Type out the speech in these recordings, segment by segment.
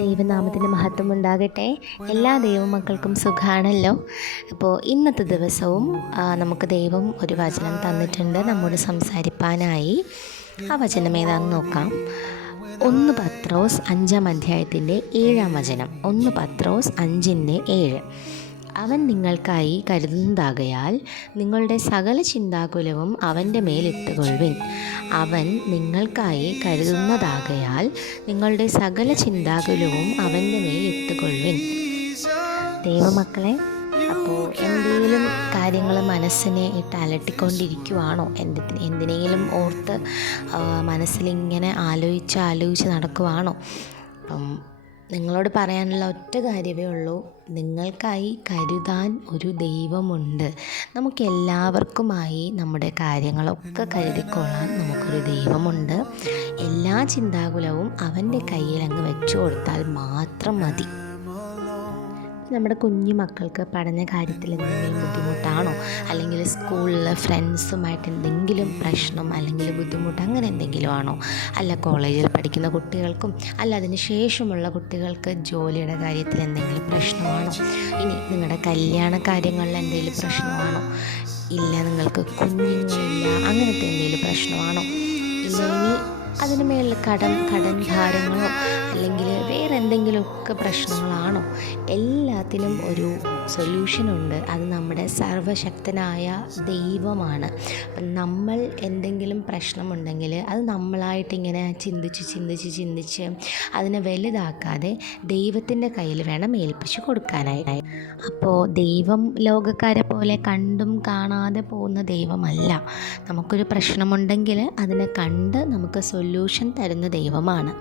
ദൈവനാമത്തിന് മഹത്വം ഉണ്ടാകട്ടെ. എല്ലാ ദൈവമക്കൾക്കും സുഖാണല്ലോ. അപ്പോൾ ഇന്നത്തെ ദിവസവും നമുക്ക് ദൈവം ഒരു വചനം തന്നിട്ടുണ്ട് നമ്മോട് സംസാരിപ്പാനായി. ആ വചനം ഏതാണെന്ന് നോക്കാം. 1 പത്രോസ് 5 അധ്യായത്തിൻ്റെ 7 വചനം. 1 പത്രോസ് 5:7. അവൻ നിങ്ങൾക്കായി കരുതുന്നതാകയാൽ നിങ്ങളുടെ സകല ചിന്താകുലവും അവൻ്റെ മേലിട്ടുകൊള്ളുവിൻ. അവൻ നിങ്ങൾക്കായി കരുതുന്നതാകയാൽ നിങ്ങളുടെ സകല ചിന്താകുലവും അവൻ്റെ മേലിട്ടുകൊള്ളുവിൻ. ദൈവമക്കളെ, അപ്പോൾ എന്തെങ്കിലും കാര്യങ്ങൾ മനസ്സിനെ ഇട്ട് അലട്ടിക്കൊണ്ടിരിക്കുവാണോ? എന്തിനെങ്കിലും ഓർത്ത് മനസ്സിലിങ്ങനെ ആലോചിച്ച് നടക്കുവാണോ? അപ്പം നിങ്ങളോട് പറയാനുള്ള ഒറ്റ കാര്യമേ ഉള്ളൂ, നിങ്ങൾക്കായി കരുതാൻ ഒരു ദൈവമുണ്ട്. നമുക്കെല്ലാവർക്കുമായി നമ്മുടെ കാര്യങ്ങളൊക്കെ കരുതിക്കൊള്ളാൻ നമുക്കൊരു ദൈവമുണ്ട്. എല്ലാ ചിന്താകുലവും അവൻ്റെ കയ്യിൽ അങ്ങ് വെച്ചു കൊടുത്താൽ മാത്രം മതി. നമ്മുടെ കുഞ്ഞു മക്കൾക്ക് പഠന കാര്യത്തിൽ എന്തെങ്കിലും ബുദ്ധിമുട്ടാണോ, അല്ലെങ്കിൽ സ്കൂളിൽ ഫ്രണ്ട്സുമായിട്ട് എന്തെങ്കിലും പ്രശ്നം അല്ലെങ്കിൽ ബുദ്ധിമുട്ട് അങ്ങനെ എന്തെങ്കിലും ആണോ, അല്ല കോളേജിൽ പഠിക്കുന്ന കുട്ടികൾക്കും അല്ല അതിന് ശേഷമുള്ള കുട്ടികൾക്ക് ജോലിയുടെ കാര്യത്തിൽ എന്തെങ്കിലും പ്രശ്നമാണോ, ഇനി നിങ്ങളുടെ കല്യാണ കാര്യങ്ങളിൽ എന്തെങ്കിലും പ്രശ്നമാണോ, ഇല്ല നിങ്ങൾക്ക് കുഞ്ഞുങ്ങളില്ല അങ്ങനത്തെ എന്തെങ്കിലും പ്രശ്നമാണോ, ഇല്ല ഇനി അതിന് മേളിൽ കടം ഭാരങ്ങളോ അല്ലെങ്കിൽ വേറെ എന്തെങ്കിലുമൊക്കെ പ്രശ്നങ്ങളാണോ, എല്ലാത്തിനും ഒരു സൊല്യൂഷനുണ്ട്. അത് നമ്മുടെ സർവശക്തനായ ദൈവമാണ്. അപ്പം നമ്മൾ എന്തെങ്കിലും പ്രശ്നമുണ്ടെങ്കിൽ അത് നമ്മളായിട്ടിങ്ങനെ ചിന്തിച്ച് അതിനെ വലുതാക്കാതെ ദൈവത്തിൻ്റെ കയ്യിൽ വേണം ഏൽപ്പിച്ച് കൊടുക്കാനായിട്ട്. അപ്പോൾ ദൈവം ലോകക്കാരെ പോലെ കണ്ടും കാണാതെ പോകുന്ന ദൈവമല്ല. നമുക്കൊരു പ്രശ്നമുണ്ടെങ്കിൽ അതിനെ കണ്ട് നമുക്ക് സൊല്യൂഷൻ തരുന്ന ദൈവമാണ്.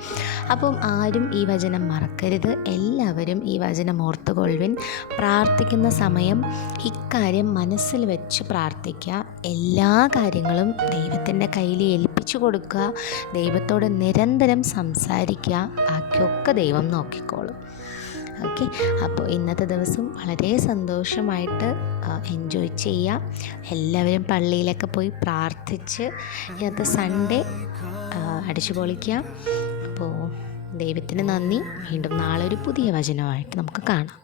അപ്പം ആരും ഈ വചനം മറക്കരുത്. എല്ലാവരും ഈ വചനം ഓർത്തുകൊള്ളുവിൻ. പ്രാർത്ഥിക്കുന്ന സമയം ഇക്കാര്യം മനസ്സിൽ വെച്ച് പ്രാർത്ഥിക്കുക. എല്ലാ കാര്യങ്ങളും ദൈവത്തിൻ്റെ കയ്യിൽ ഏൽപ്പിച്ചു കൊടുക്കുക. ദൈവത്തോട് നിരന്തരം സംസാരിക്കുക. ബാക്കിയൊക്കെ ദൈവം നോക്കിക്കോളും. ഓക്കെ, അപ്പോൾ ഇന്നത്തെ ദിവസം വളരെ സന്തോഷമായിട്ട് എൻജോയ് ചെയ്യുക. എല്ലാവരും പള്ളിയിലൊക്കെ പോയി പ്രാർത്ഥിച്ച് ഇന്നത്തെ സൺഡേ അടിച്ചു പൊളിക്കുക. അപ്പോൾ ദൈവത്തിന് നന്ദി. വീണ്ടും നാളെ ഒരു പുതിയ വചനമായിട്ട് നമുക്ക് കാണാം.